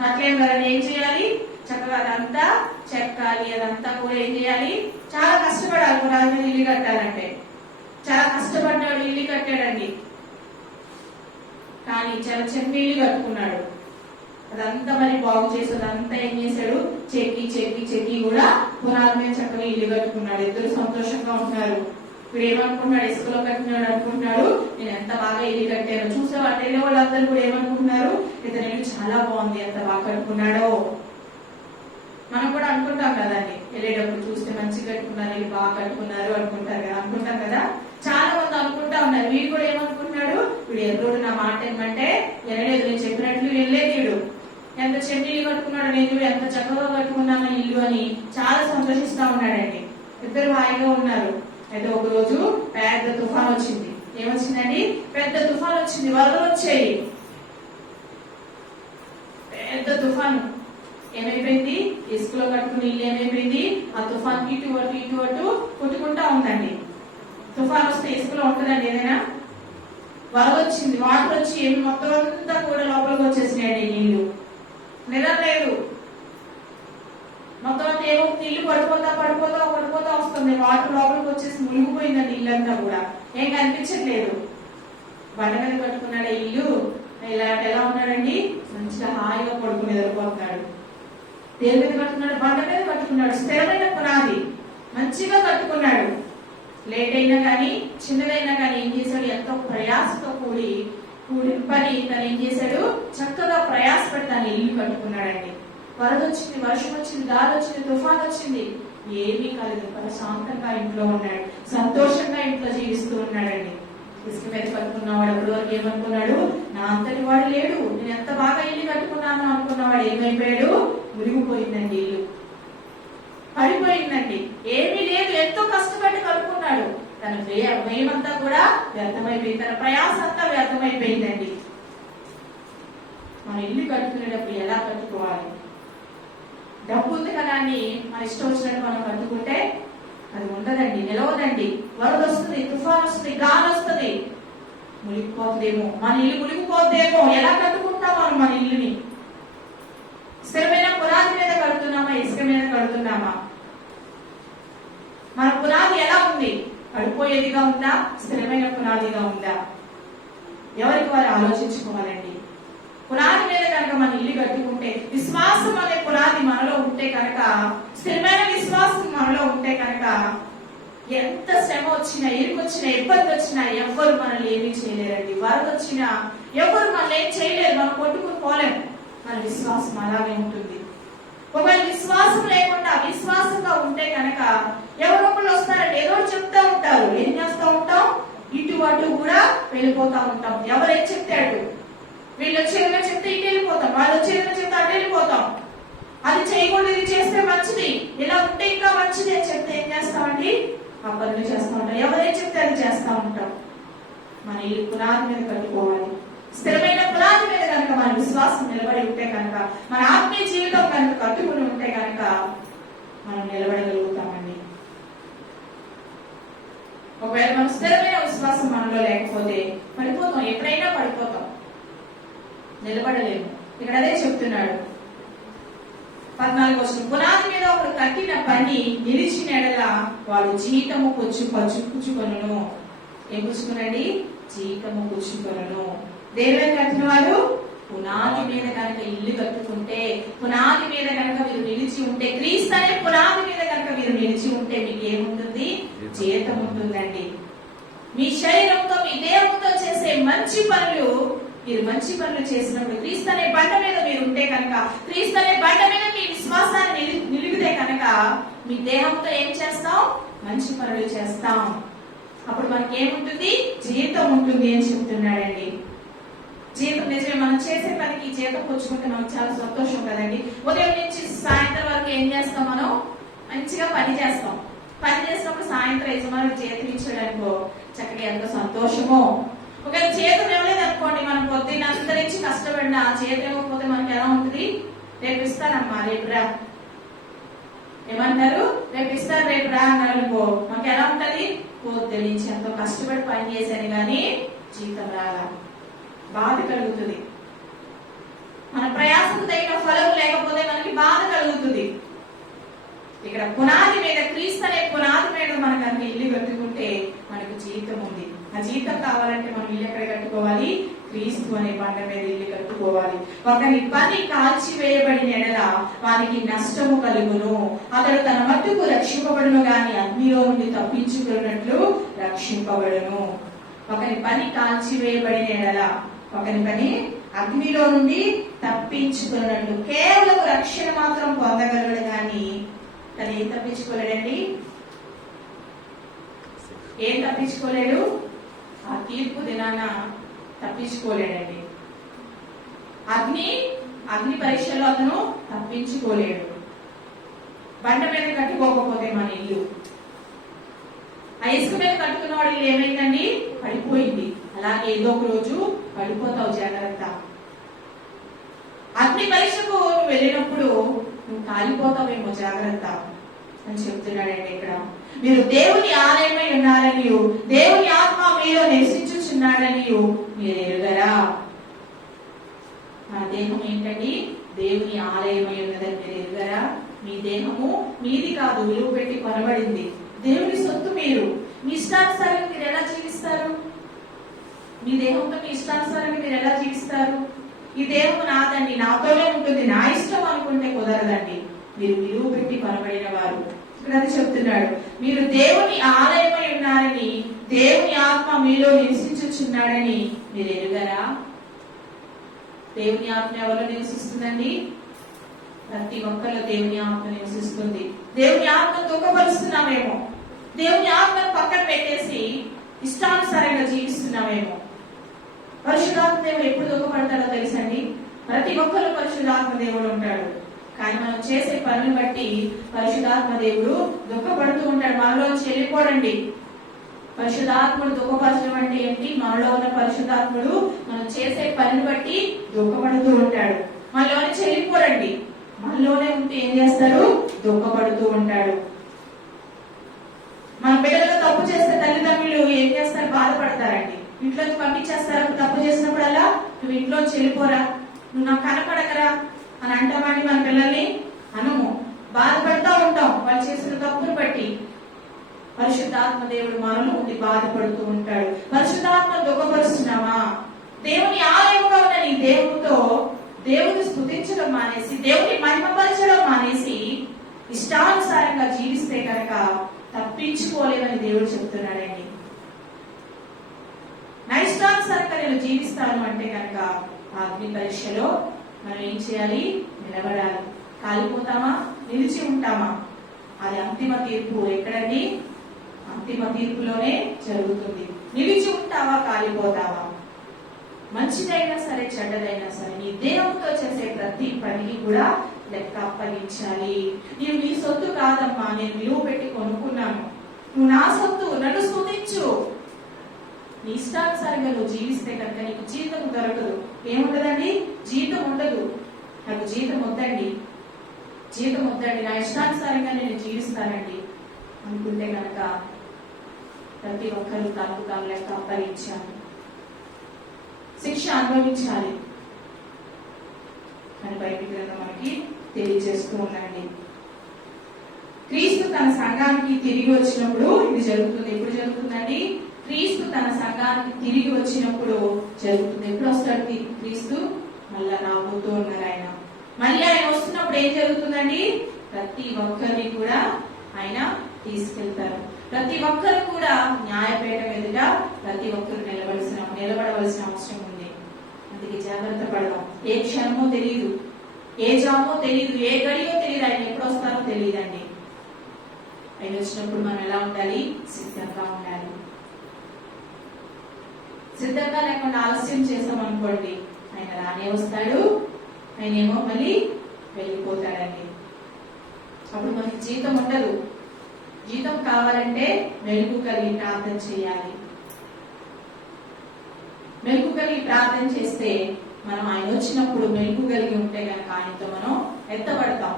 కట్టలేము కదా, ఏం చేయాలి? చక్కగా అదంతా చెక్కాలి, అదంతా కూడా ఏం చేయాలి? చాలా కష్టపడాలి. పునాది మీద ఇల్లు కట్టాలంటే చాలా కష్టపడ్డాడు, ఇల్లు కట్టాడండి. కానీ చాలా చిన్న ఇల్లు కట్టుకున్నాడు. అదంతా మరి బాగు చేసి అదంతా ఏం చేశాడు? చెక్కి కూడా పునాది మీద చక్కగా ఇల్లు కట్టుకున్నాడు. ఇద్దరు సంతోషంగా ఉంటున్నారు. ఇప్పుడు ఏమనుకుంటున్నాడు? ఇసుకలో కట్టినాడు అనుకుంటున్నాడు, నేను ఎంత బాగా ఇల్లు కట్టాను. చూసే వెళ్ళే వాళ్ళందరూ కూడా ఏమనుకుంటున్నారు? ఇతని ఇల్లు చాలా బాగుంది, ఎంత బాగా కట్టుకున్నాడో. మనం కూడా అనుకుంటాం కదండి, వెళ్ళేటప్పుడు చూస్తే మంచిగా కట్టుకున్నారు, ఇల్లు బాగా కట్టుకున్నారు అనుకుంటాం కదా. చాలా మంది అనుకుంటా ఉన్నారు. వీడు కూడా ఏమనుకుంటున్నాడు? వీడు ఎర్రోడు, నా మాట ఏమంటే వెళ్ళలేదు, నేను చెప్పినట్లు వెళ్ళలేదు. వీడు ఎంత చెడ్డ ఇల్లు కట్టుకున్నాడు, నేను ఎంత చక్కగా కట్టుకున్నాను ఇల్లు అని చాలా సంతోషిస్తా ఉన్నాడండి. ఇద్దరు హాయిగా ఉన్నారు. అయితే ఒక రోజు పెద్ద తుఫాన్ వచ్చింది. ఏమొచ్చిందండి? పెద్ద తుఫాన్ వచ్చింది, వరదలు వచ్చాయి. పెద్ద తుఫాను ఏమైపోయింది? ఇసుకలో కట్టుకుని ఇల్లు ఏమైపోయింది? ఆ తుఫాన్ ఇటు అటు కొట్టుకుంటా ఉందండి. తుఫాన్ వస్తే ఇసుకలో ఉంటుందండి ఏదైనా? వరద వచ్చింది, వాటర్ వచ్చి మొత్తం అంతా కూడా లోపలికి వచ్చేసినాయండి నీళ్లు. నిద్రలేదు, మొత్తం అంతా ఏమో ఇల్లు పడిపోతా వస్తుంది. వాటర్ లోపలికి వచ్చేసి మునిగిపోయిందండి ఇల్లంతా కూడా, ఏం కనిపించట్లేదు. బండ మీద కట్టుకున్నాడు ఇల్లు. ఎలా ఉన్నాడండి? మంచిగా హాయిగా పడుకుని నిద్రపోతున్నాడు. దేని మీద కట్టుకున్నాడు? బండ మీద కట్టుకున్నాడు. స్థిరమైన పునాది మంచిగా కట్టుకున్నాడు. లేట్ అయినా కానీ చిన్నదైనా కానీ ఏం చేశాడు? ఎంతో ప్రయాసతో కూడి పని తను ఏం చేశాడు? చక్కగా ప్రయాసపడి తను ఇల్లు కట్టుకున్నాడండి. వరద వచ్చింది, వర్షం వచ్చింది, గాలి వచ్చింది, తుఫాన్ వచ్చింది, ఏమీ కాలేదు. ప్రశాంతంగా ఇంట్లో ఉన్నాడు, సంతోషంగా ఇంట్లో జీవిస్తూ ఉన్నాడండి. ఇసుక మీద కట్టుకున్నవాడు అప్పటి వరకు ఏమనుకున్నాడు? నా అంతటి వాడు లేడు, నేను ఎంత బాగా ఇల్లు కట్టుకున్నాను అనుకున్నవాడు ఏమైపోయాడు? మునిగిపోయిందండి ఇల్లు, పడిపోయిందండి. ఏమీ లేదు, ఎంతో కష్టపడి కట్టుకున్నాడు. తన వ్యయమంతా కూడా వ్యర్థమైపోయింది, తన ప్రయాస అంతా వ్యర్థమైపోయిందండి. మన ఇల్లు కట్టుకునేటప్పుడు ఎలా కట్టుకోవాలి? డబ్బు ఉంది కదా అని మన ఇష్టం వచ్చినట్టు మనం కట్టుకుంటే అది ఉండదండి, నిలవదండి. వరద వస్తుంది, తుఫాన్ వస్తుంది, గాలి వస్తుంది, మునిగిపోతుందేమో, మన ఇల్లు మునిగిపోతుందేమో. ఎలా కట్టుకుంటాం మనం మన ఇల్లుని? స్థిరమైన పునాది మీద కడుతున్నామా, ఇసుక మీద కడుతున్నామా? మన పునాది ఎలా ఉంది? పడిపోయేదిగా ఉందా, స్థిరమైన పునాదిగా ఉందా? ఎవరికి వారు ఆలోచించుకోవాలండి. పునాది మీద కనుక మన ఇల్లు కట్టుకుంటే, విశ్వాసం అనే పునాది మనలో ఉంటే కనుక, స్థిరమైన విశ్వాసం మనలో ఉంటే కనుక, ఎంత శ్రమ వచ్చినా, ఇరుకొచ్చినా, ఇబ్బంది వచ్చినా ఎవ్వరు మనల్ని ఏమీ చేయలేరండి. వరద వచ్చినా ఎవరు మనల్ని ఏం చేయలేరు, మనం కొట్టుకుని పోలేము. మన విశ్వాసం అలాగే ఉంటుంది. ఒకవేళ విశ్వాసం లేకుండా విశ్వాసంగా ఉంటే కనుక ఎవరో ఒకళ్ళు వస్తారండి, ఏదో చెప్తా ఉంటారు. ఏం చేస్తూ ఉంటాం? ఇటు అటు కూడా వెళ్ళిపోతా ఉంటాం. ఎవరేం చెప్తాడు? వీళ్ళు వచ్చేదో చెప్తే ఇటు వెళ్ళిపోతాం, వాళ్ళు వచ్చేదో చెప్తే అటు వెళ్ళిపోతాం. అది చేయకూడదు, ఇది చేస్తే మంచిది, ఇలా ఉంటే ఇంకా మంచిది అని చెప్తే ఏం చేస్తామండి? ఆ పనులు చేస్తూ ఉంటాం. ఎవరేం చెప్తే అది చేస్తూ ఉంటాం. మన ఇల్లు పునాది మీద కట్టుకోవాలి. స్థిరమైన పునాది మీద కనుక మన విశ్వాసం నిలబడి ఉంటే కనుక, మన ఆత్మీయ జీవితం కనుక కట్టుకుని ఉంటే కనుక మనం నిలబడగలుగుతామండి. ఒకవేళ మన స్థిరమైన విశ్వాసం మనలో లేకపోతే పడిపోతాం, ఎప్పుడైనా పడిపోతాం, నిలబడలేము. ఇక్కడ అదే చెప్తున్నాడు. 14వ వచనం, పునాది మీద ఒకడు కట్టిన పని నిలిచిన ఎడల వాడు జీతము పుచ్చుకొనును. ఏం పుచ్చుకునండి? జీతము పుచ్చుకొనును. దేవుడే కట్టిన వాడు పునాది మీద కనుక ఇల్లు కట్టుకుంటే, పునాది మీద కనుక మీరు నిలిచి ఉంటే, క్రీస్తు అనే పునాది మీద కనుక మీరు నిలిచి ఉంటే మీకు ఏముంటుంది? జీతం ఉంటుందండి. మీ శరీరంతో మీ దేహంతో చేసే మంచి పనులు, మీరు మంచి పనులు చేసినప్పుడు క్రీస్తు అనే బండ మీద మీరు ఉంటే కనుక, క్రీస్తు అనే బండ మీద మీ విశ్వాసాన్ని నిలిపితే కనుక మీ దేహంతో ఏం చేస్తాం? మంచి పనులు చేస్తాం. అప్పుడు మనకి ఏముంటుంది? జీతం ఉంటుంది అని చెప్తున్నాడండి. జీతం నిజమే, మనం చేసే పనికి జీతం పుచ్చుకుంటే మనకు చాలా సంతోషం కదండి. ఉదయం నుంచి సాయంత్రం వరకు ఏం చేస్తాం? మనం మంచిగా పని చేస్తాం. పని చేసినప్పుడు సాయంత్రం యజమానుడు జీతం ఇచ్చాడు అనుకో, చక్కగా ఎంతో సంతోషమో. ఒకవేళ జీతం ఇవ్వలేదు అనుకోండి, మనం పొద్దున్న అంతరించి కష్టపడిన జీతం ఇవ్వకపోతే మనకి ఎలా ఉంటుంది? రేపు ఇస్తానమ్మా, రేపు రా. ఏమంటారు? రేపు ఇస్తారు, రేపు రా అన్నారు అనుకో, మనకి ఎలా ఉంటది? పొద్దున్న నుంచి ఎంతో కష్టపడి పని చేశాను కానీ జీతం రాలా, బాధ కలుగుతుంది. మన ప్రయాసకు తగిన ఫలం లేకపోతే మనకి బాధ కలుగుతుంది. ఇక్కడ పునాది మీద, క్రీస్తు అనే పునాది మీద మనం కనుక ఇల్లు కట్టుకుంటే మనకు జీతం ఉంది. ఆ జీతం కావాలంటే మనం ఇల్లు ఎక్కడ కట్టుకోవాలి? క్రీస్తు అనే బండ మీద ఇల్లు కట్టుకోవాలి. ఒకరి పని కాల్చివేయబడిన ఎడల వారికి నష్టము కలుగును. అతడు తన మట్టుకు రక్షింపబడును గాని అగ్నిలో నుండి తప్పించుకున్నట్లు రక్షింపబడును. ఒకరి పని కాల్చివేయబడిన ఎడల, ఒకరి పని అగ్నిలో నుండి తప్పించుకున్నట్లు, కేవలం రక్షణ మాత్రం పొందగలడు కానీ తను ఏం తప్పించుకోలేడండి? ఏం తప్పించుకోలేడు? ఆ తీర్పు దినాన తప్పించుకోలేడండి. అగ్ని పరీక్షలో అతను తప్పించుకోలేడు. బండ మీద కట్టుకోకపోతే మన ఇల్లు, ఆ ఇసుక మీద కట్టుకున్న వాడు ఇల్లు ఏమైందండి? పడిపోయింది. అలాగే ఏదో ఒక రోజు పడిపోతావు, జాగ్రత్త. అగ్ని పరీక్షకు నువ్వు వెళ్ళినప్పుడు నువ్వు కాలిపోతావేమో, జాగ్రత్త అని చెప్తున్నాడండి ఇక్కడ. మీరు దేవుని ఆలయమై ఉన్నారని, దేవుని ఆత్మ మీలో నివసించుచున్నాడని మీరు ఎరుగరా? మన దేహం ఏంటండి? దేవుని ఆలయమై ఉన్నదని మీరు ఎరుగరా? మీ దేహము మీది కాదు, విలువ పెట్టి కొనబడింది. దేవుని సొత్తు మీరు. మీ ఇష్టానుసారంగా మీరు ఎలా జీవిస్తారు? మీ దేహంతో మీ ఇష్టానుసారంగా మీరు ఎలా జీవిస్తారు? ఈ దేహం నాదండి, నాతోనే ఉంటుంది, నా ఇష్టం అనుకుంటే కుదరదండి. మీరు విలువ పెట్టి కొనబడిన వారు. ఇక్కడ అది చెప్తున్నాడు, మీరు దేవుని ఆలయమై ఉన్నారని, దేవుని ఆత్మ మీలో నివసించుచున్నాడని మీరు ఎరుగరా? దేవుని ఆత్మ ఎవరిలో నివసిస్తుందండి? ప్రతి ఒక్కరిలో దేవుని ఆత్మ నివసిస్తుంది. దేవుని ఆత్మను దుఃఖపరుస్తున్నామేమో, దేవుని ఆత్మను పక్కన పెట్టేసి ఇష్టానుసారంగా జీవిస్తున్నామేమో. పరిశుద్ధాత్మ దేవుడు ఎప్పుడు దుఃఖపడతాడో తెలుసండి? ప్రతి ఒక్కరు పరిశుద్ధాత్మ దేవుడు ఉంటాడు, కానీ మనం చేసే పనులు బట్టి పరిశుద్ధాత్మ దేవుడు దుఃఖపడుతూ ఉంటాడు. మనలోంచి వెళ్ళిపోడండి. పరిశుద్ధాత్ముడు దుఃఖపరచడం అంటే ఏంటి? మనలో ఉన్న పరిశుద్ధాత్ముడు మనం చేసే పనిని బట్టి దుఃఖపడుతూ ఉంటాడు. మనలోనే చెల్లిపోడండి, మనలోనే ఉంటే ఏం చేస్తారు? దుఃఖపడుతూ ఉంటాడు. మన పిల్లలు తప్పు చేస్తే తల్లిదండ్రులు ఏం చేస్తారు? బాధపడతారండి. ఇంట్లోకి పంపించేస్తారు. తప్పు చేసినప్పుడల్లా నువ్వు ఇంట్లో చెల్లిపోరా, నువ్వు నాకు కనపడకరా అని అంటామని మన పిల్లల్ని అనము, బాధపడుతూ ఉంటాం వాళ్ళు చేసిన తప్పును బట్టి. పరిశుద్ధాత్మ దేవుడు మనలో ఉండి బాధపడుతూ ఉంటాడు. పరిశుద్ధాత్మ దుఃఖపరుస్తున్నావా? దేవుని ఆలయంగా ఉన్న నీ దేవుడితో దేవుని స్తుతించడం మానేసి, దేవుని మహిమపరచడం మానేసి ఇష్టానుసారంగా జీవిస్తే కనుక తప్పించుకోలేదని దేవుడు చెప్తున్నాడండి. నా ఇష్టానుసారంగా నేను జీవిస్తాను అంటే కనుక అగ్ని పరీక్షలో మనం ఏం చేయాలి? నిలబడాలి. కాలిపోతామా? నిలిచి ఉంటామా? అది అంతిమ తీర్పు ఎక్కడండి? అంతిమ తీర్పులోనే జరుగుతుంది. నిలిచి ఉంటావా? కాలిపోతావా? మంచిదైనా సరే చెడ్డదైనా సరే నీ దేవుడితో చేసే ప్రతి పనికి కూడా లెక్క అప్పగించాలి. నీవు నీ సొత్తు కాదమ్మా, నేను విలువ పెట్టి కొనుక్కున్నాను, నువ్వు నా సొత్తు, నన్ను స్తుతించు. నీ ఇష్టానుసారంగా నువ్వు జీవిస్తే కనుక నీకు జీతం దొరకదు. ఏముండదండి? జీతం ఉండదు. నాకు జీతం వద్దండి, జీతం వద్దండి, నా ఇష్టానుసారంగా నేను జీవిస్తానండి అనుకుంటే కనుక ప్రతి ఒక్కరూ తనకు తాను లెక్క అప్పగించాలి, శిక్ష అనుభవించాలి అని బైబిల్ గ్రంథం మనకి తెలియజేస్తూ ఉండండి. క్రీస్తు తన సంఘానికి తిరిగి వచ్చినప్పుడు ఇది జరుగుతుంది. ఎప్పుడు జరుగుతుందండి? క్రీస్తు తన సంఘానికి తిరిగి వచ్చినప్పుడు జరుగుతుంది. ఎప్పుడు వస్తాడు క్రీస్తు? మళ్ళా రాబోతూ ఉన్నారు ఆయన. మళ్ళీ ఆయన వస్తున్నప్పుడు ఏం జరుగుతుందండి? ప్రతి ఒక్కరిని కూడా ఆయన తీసుకెళ్తారు. ప్రతి ఒక్కరు కూడా న్యాయపీఠం ఎదుట ప్రతి ఒక్కరు నిలబడవలసిన అవసరం ఉంది. అందుకే జాగ్రత్త పడదాం. ఏ క్షణమో తెలియదు, ఏ జామో తెలియదు, ఏ గడియో తెలియదు, ఆయన ఎప్పుడు వస్తారో తెలియదండి. ఆయన వచ్చినప్పుడు మనం ఎలా ఉండాలి? సిద్ధంగా ఉండాలి. సిద్ధంగా లేకుండా ఆలస్యం చేసాం అనుకోండి, ఆయన రానే వస్తాడు, ఆయన ఏమో మళ్ళీ వెళ్ళిపోతాడండి. అప్పుడు మనకి జీతం ఉండదు. జీతం కావాలంటే మెలుగు కలిగి ప్రార్థన చేయాలి. మెలుగు కలిగి ప్రార్థన చేస్తే మనం ఆయన వచ్చినప్పుడు మెలుగు కలిగి ఉంటే కనుక ఆయనతో మనం ఎత్తబడతాం.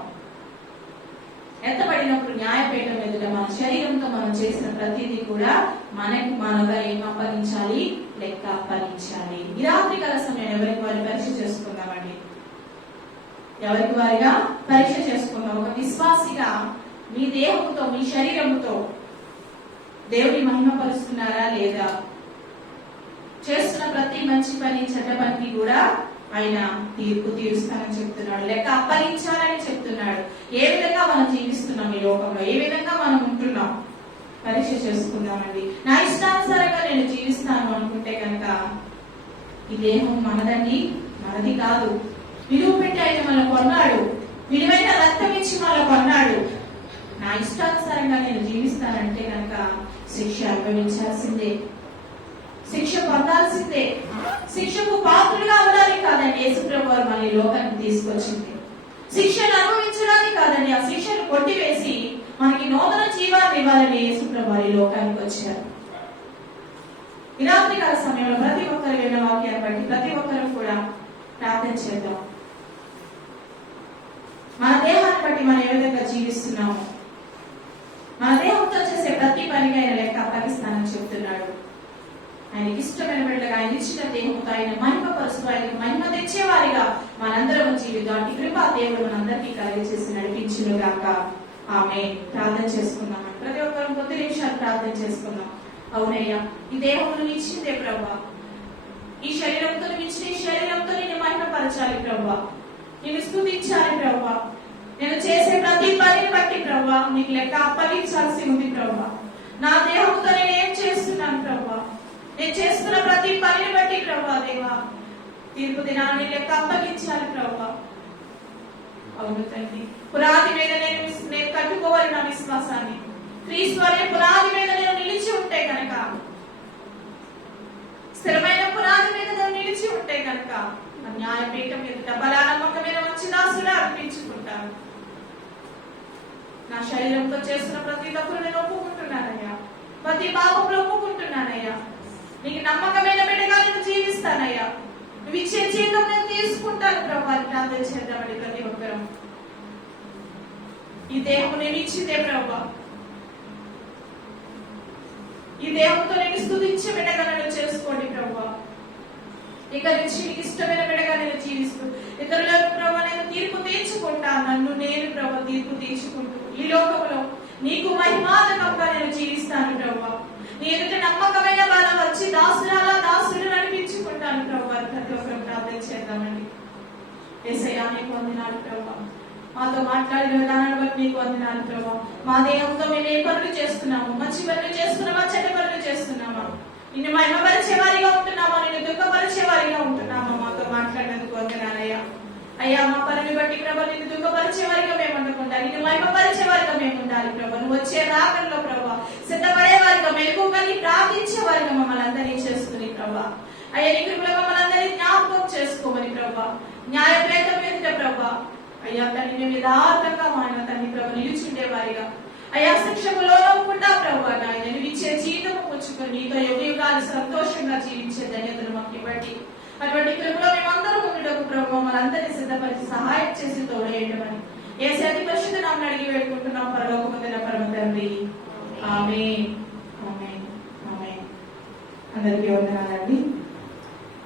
ఎత్తబడినప్పుడు న్యాయపీఠం ఎదుట మన శరీరంతో మనం చేసిన ప్రతిదీ కూడా మనకు మనగా ఏం అప్పగించాలి? లెక్క అప్పగించాలి. ఈ రాత్రి కాల సమయం ఎవరికి వారు పరీక్ష చేసుకుందామండి. ఎవరికి వారిగా పరీక్ష చేసుకుందాం. ఒక విశ్వాసిగా మీ దేహంతో, మీ శరీరంతో దేవుని మహిమపరుస్తున్నారా లేదా? చేస్తున్న ప్రతి మంచి పని, చెడ్డ పనికి కూడా ఆయన తీర్పు తీరుస్తానని చెప్తున్నాడు. లెక్క అప్పగించాలని చెప్తున్నాడు. ఏ విధంగా మనం జీవిస్తున్నాం ఈ లోకంలో, ఏ విధంగా మనం ఉంటున్నాం పరీక్ష చేసుకుందామండి. నా ఇష్టానుసారంగా నేను జీవిస్తాను అనుకుంటే కనుక ఈ దేహం మనదండి, మనది కాదు. విలువ పెట్టి ఆయన మనల్ని కొన్నాడు, విలువైన రక్తం ఇచ్చి మనల్ని కొన్నాడు. నా ఇష్టానుసారంగా నేను జీవిస్తానంటే కనుక శిక్ష అనుభవించాల్సిందే, శిక్ష పొందాల్సిందే. శిక్షకు పాత్రగా అవడానికి కాదండి యేసుప్రభు వారు మన ఈ లోకానికి తీసుకొచ్చింది. శిక్షను అనుభవించడానికి కాదండి, ఆ శిక్షను కొట్టివేసి మనకి నూతన జీవాన్ని ఇవ్వాలని యేసుప్రభు వారు ఈ లోకానికి వచ్చారు. ఈ రాత్రి కాల సమయంలో ప్రతి ఒక్కరు విన్న వాక్యాన్ని బట్టి ప్రతి ఒక్కరు కూడా ప్రార్థన చేద్దాం. మన దేహాన్ని బట్టి మనం ఏ విధంగా జీవిస్తున్నాము, మన దేహంతో చేసే ప్రతి పనికి ఆయన లెక్క అప్పగిస్తానని చెప్తున్నాడు. ఆయనకి ఇష్టమైన బిడ్డగా ఆయన ఇచ్చిన దేహంతో ఆయన మహిమపరుస్తూ ఆయనకు మహిమ తెచ్చేవారిగా మనందరం జీవితం అటు కృపా దేవుడు మనందరికీ కలిగజేసి నడిపించును గాక. ఆమేన్. ప్రార్థన చేసుకుందాం. ప్రతి ఒక్కరు కొద్ది నిమిషాలు ప్రార్థన చేసుకుందాం. అవునయ్యా, ఈ దేహంలో ఇచ్చిందే ప్రభా, ఈ శరీరంతో ఇచ్చిన ఈ శరీరంతో నేను మహిమపరచాలి ప్రభా, నేను స్తుతించాలి ప్రభా, నేను చేసే ప్రతి పనిని బట్టి ప్రభా నీకు లెక్క అప్పగించాల్సి ఉంది ప్రభా. నా దేహంతో నేను ఏం చేస్తున్నాను ప్రభా, నేను చేస్తున్న ప్రతి పనిని బట్టి ప్రభా దేవా తీర్పు దినాన్ని లెక్క అప్పగించాలి ప్రభా. అవును తండ్రి, పునాది మీద నేను కట్టుకోవాలి నా విశ్వాసాన్ని. క్రీస్తు అనే పునాది మీద నేను నిలిచి ఉంటే కనుక, స్థిరమైన పునాది మీద నేను నిలిచి ఉంటే కనుక న్యాయపీఠం ఎదుట బలానమ్మకమైన మంచి దాసులా అర్పించుకుంటాను. నా శరీరంతో చేస్తున్న ప్రతి తప్పులు నేను ఒప్పుకుంటున్నానయ్యా, ప్రతి పాపంలో ఒప్పుకుంటున్నానయ్యా. నీకు నమ్మకమైన బిడ్డగా నేను జీవిస్తానయ్యా. నువ్వు ఇచ్చే జీవితం నేను తీసుకుంటాను ప్రభా. ప్రార్థన చేద్దామండి ప్రతి ఒక్కరం. ఈ దేహం నేను ఇచ్చిందే ప్రభా, ఈ దేహంతో నేను స్తుతించే బిడ్డగా నేను చేసుకోండి ప్రభా. ఇక నుంచి నీకు ఇష్టమైన బిడ్డగా నేను జీవిస్తూ ఇతరులకు ప్రభా నేను తీర్పు తీర్చుకుంటా. నన్ను నేను ప్రభా తీర్పు తీర్చుకుంటూ ఈ లోకంలో నీకు మహిమాధకంగా నేను జీవిస్తాను ప్రభా. నీ ఎదుట నమ్మకమైన బలం వచ్చి దాసులు నడిపించుకుంటాను ప్రభా. ప్రతి ఒక్కరు ప్రార్థన చేద్దామండి. యేసయ్యా నీకు వందనాలు ప్రభా, మాతో మాట్లాడిన విధానాన్ని బట్టి నీకు వందనాలు ప్రభా. మా దేహంతో మేము ఏ పనులు చేస్తున్నాము, మంచి పనులు చేస్తున్నామా, చెడ్డ పనులు చేస్తున్నామా, నిన్ను మహిమపరిచే వారిగా ఉంటున్నామా, నిన్ను దుఃఖపరిచే వారిగా ఉంటున్నామా, మాతో మాట్లాడినందుకు వందనాలయ్యా. అయ్యా మా పనులు బట్టి ప్రభా నిన్ను దుఃఖపరిచే వారిగా మేము ఉండకుండా నిన్ను మహిమపరిచే వారిగా మేము ఉండాలి ప్రభా. నువ్వు వచ్చే రాకల్లో ప్రభా సిద్ధపడే వారిగా, మెలుగుని ప్రార్థించే వారిగా మమ్మల్ని అందరినీ చేసుకుని ప్రభా. అయ్యా నీ కృపలో మమ్మల్ని అందరినీ జ్ఞాపకం చేసుకోమని ప్రభా. న్యాయపీఠం ఎదుట ప్రభా అయ్యా తల్లి మేము యథార్థంగా మా తల్లి ప్రభు నిలుచుండే వారిగా, అయ్యా శిక్షకు లోనవ్వకుండా ప్రభా నాయన నువ్వు ఇచ్చే జీవితం పుచ్చుకొని నీతో యుగాలు సంతోషంగా జీవించే ధన్యతను మాకు ఇవ్వండి. అటువంటి కృపలో మేమందరం ఉండటకు ప్రభు మనందరినీ సిద్ధపరిచి సహాయం చేసి తోడేయటమని యేసు అతి పరిశుద్ధ నామమున అడిగి వేడుకుంటున్నాం పరలోకమందున్న పరమ తండ్రి. ఆమేన్. ఆమేన్. ఆమేన్. అందరికీ వందనాలండి.